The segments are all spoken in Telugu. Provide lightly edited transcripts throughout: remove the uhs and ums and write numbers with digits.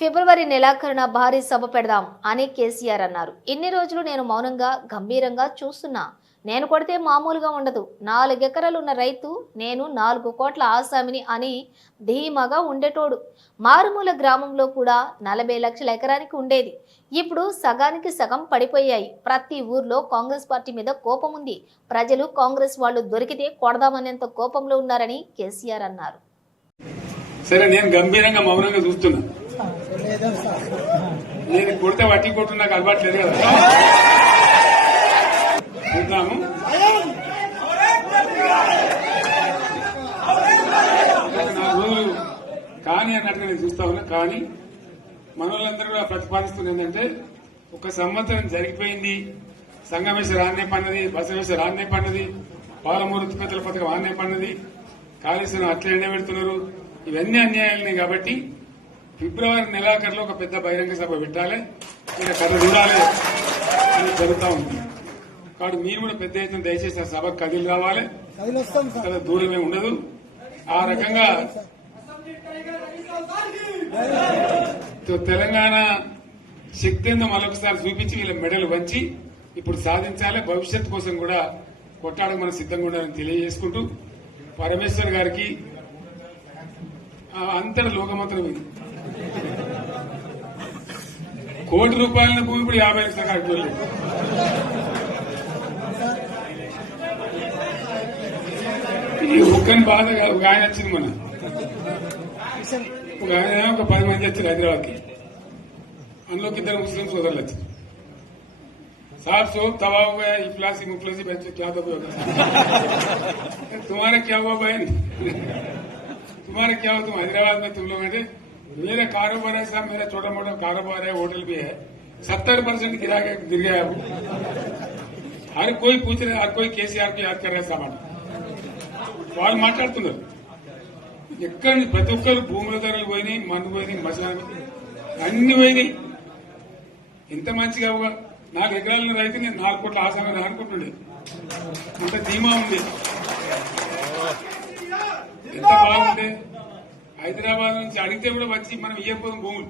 ఫిబ్రవరి నెలాఖరున భారీ సభ పెడదాం అని కేసీఆర్ అన్నారు. ఇన్ని రోజులు నేను మౌనంగా గంభీరంగా చూస్తున్నా. నేను కొడితే మామూలుగా ఉండదు. 4 ఎకరాలున్న రైతు నేను 4 కోట్ల ఆసామిని అని ధీమాగా ఉండేటోడు. మారుమూల గ్రామంలో కూడా 40 లక్షల ఎకరానికి ఉండేది. ఇప్పుడు సగానికి సగం పడిపోయాయి. ప్రతి ఊర్లో కాంగ్రెస్ పార్టీ మీద కోపం ఉంది. ప్రజలు కాంగ్రెస్ వాళ్ళు దొరికితే కొడదామనేంత కోపంలో ఉన్నారని కేసీఆర్ అన్నారు. సరే, నేను గంభీరంగా మౌనంగా చూస్తున్నా. నేను కొడితే వట్టి కొట్టు నాకు అలవాటు లేదు కదా. చూద్దాము. నా రోజులు కానీ అన్నట్టుగా నేను చూస్తా ఉన్నా. కానీ మనోళ్ళందరూ కూడా ప్రతిపాదిస్తున్న ఏంటంటే, ఒక సంవత్సరం జరిగిపోయింది. సంగమేశ్వర ఆన్నే పన్నది, బసవేశ్వర ఆన్నే పన్నది, పాలమూరు ఉత్పత్తుల పథకం ఆన్నే పన్నది, కాళేశ్వరం అట్లా ఎండబెడుతున్నారు. ఇవన్నీ అన్యాయాలనే. కాబట్టి ఫిబ్రవరి నెలాఖరులో ఒక పెద్ద బహిరంగ సభ పెట్టాలి, ఇలా కథ చూడాలి అని జరుగుతూ ఉంది. కాబట్టి మీరు కూడా పెద్ద ఎత్తున దయచేసి ఆ సభకు కదిలి రావాలి. చాలా దూరమే ఉండదు. ఆ రకంగా తెలంగాణ శక్తి ఏందో మరొకసారి చూపించి వీళ్ళ మెడలు వంచి ఇప్పుడు సాధించాలి. భవిష్యత్ కోసం కూడా కొట్టాడకు మనం సిద్ధంగా ఉండాలని తెలియజేసుకుంటూ, పరమేశ్వర్ గారికి అంతటి లోకమంత్రం ఇది. ₹1 కోటి భూమి ఇప్పుడు 50 లక్షల కాడికి వెళ్ళి ఈ ఒక్కని బాధ. ఒక ఆయన వచ్చింది మన, ఒక ఆయన ఒక 10 మంది వచ్చారు హైదరాబాద్కి. అందులోకి 2 ముస్లిం సోదరులు వచ్చారు. साहब सोब तबाह हो गया, इफलासी मुफलसी बच्चे क्या दबे होगा. तुम्हारा क्या हुआ बहन, तुम्हारा क्या हुआ? तुम हैदराबाद में तुम लोग हैं. मेरा कारोबार है साहब, मेरा छोटा मोटा कारोबार है, होटल भी है. 70% गिर गया. हर कोई पूछ रहे, हर कोई केसीआर को याद कर रहे सामान. వాళ్ళు మాట్లాడుతున్నారు. ఎక్కడ ప్రతి ఒక్కరు భూముల ధరలు పోయినాయి, మందు పోయినాయి, మసాలా అన్ని పోయినాయి. ఎంత మంచిగా 4 ఎకరాల రైతు నేను 4 కోట్ల ఆసామని అనుకుంటుండే. అంత ధీమా ఉంది. ఎంత బాగుంటే హైదరాబాద్ నుంచి అడిగితే కూడా వచ్చి మనం ఇయ్యకపోదాం భూములు,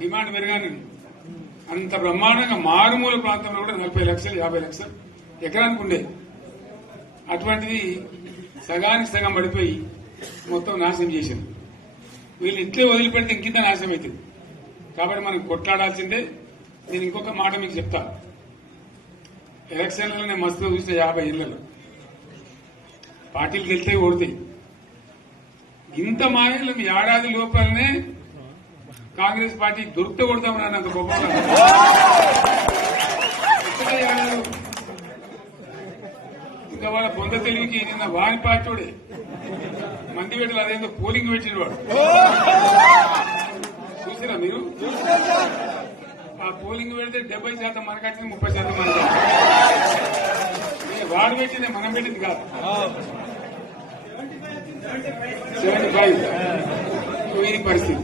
డిమాండ్ పెరగానే. అంత బ్రహ్మాండంగా మారుమూల ప్రాంతంలో కూడా 40 లక్షలు 50 లక్షలు ఎకరానికి ఉండే. అటువంటిది సగానికి సగం పడిపోయి మొత్తం నాశనం చేశారు. వీళ్ళు ఇట్లే వదిలిపెడితే ఇంకింత నాశనం అవుతుంది. కాబట్టి మనం కొట్లాడాల్సిందే. నేను ఇంకొక మాట మీకు చెప్తా. ఎలక్షన్లలో నేను మస్తుగా చూస్తే 50 ఏళ్లలో పార్టీలు గెలితే ఓడితాయి. ఇంత మాయలు ఏడాది లోపలనే కాంగ్రెస్ పార్టీ దొరికితే కొడతామని అన్నంత గొప్పగా ఇంకా వాళ్ళ బొంద తెలివికి నిన్న వారి పార్టీడే మంది పెట్టలు అదేందో పోలింగ్ పెట్టిన వాడు చూసిరా మీరు? ఆ పోలింగ్ పెడితే 70% మనకు వచ్చింది, 30% మనకు. వాడు పెట్టింది, మనం పెట్టింది కాదు. 75 ఇది పరిస్థితి.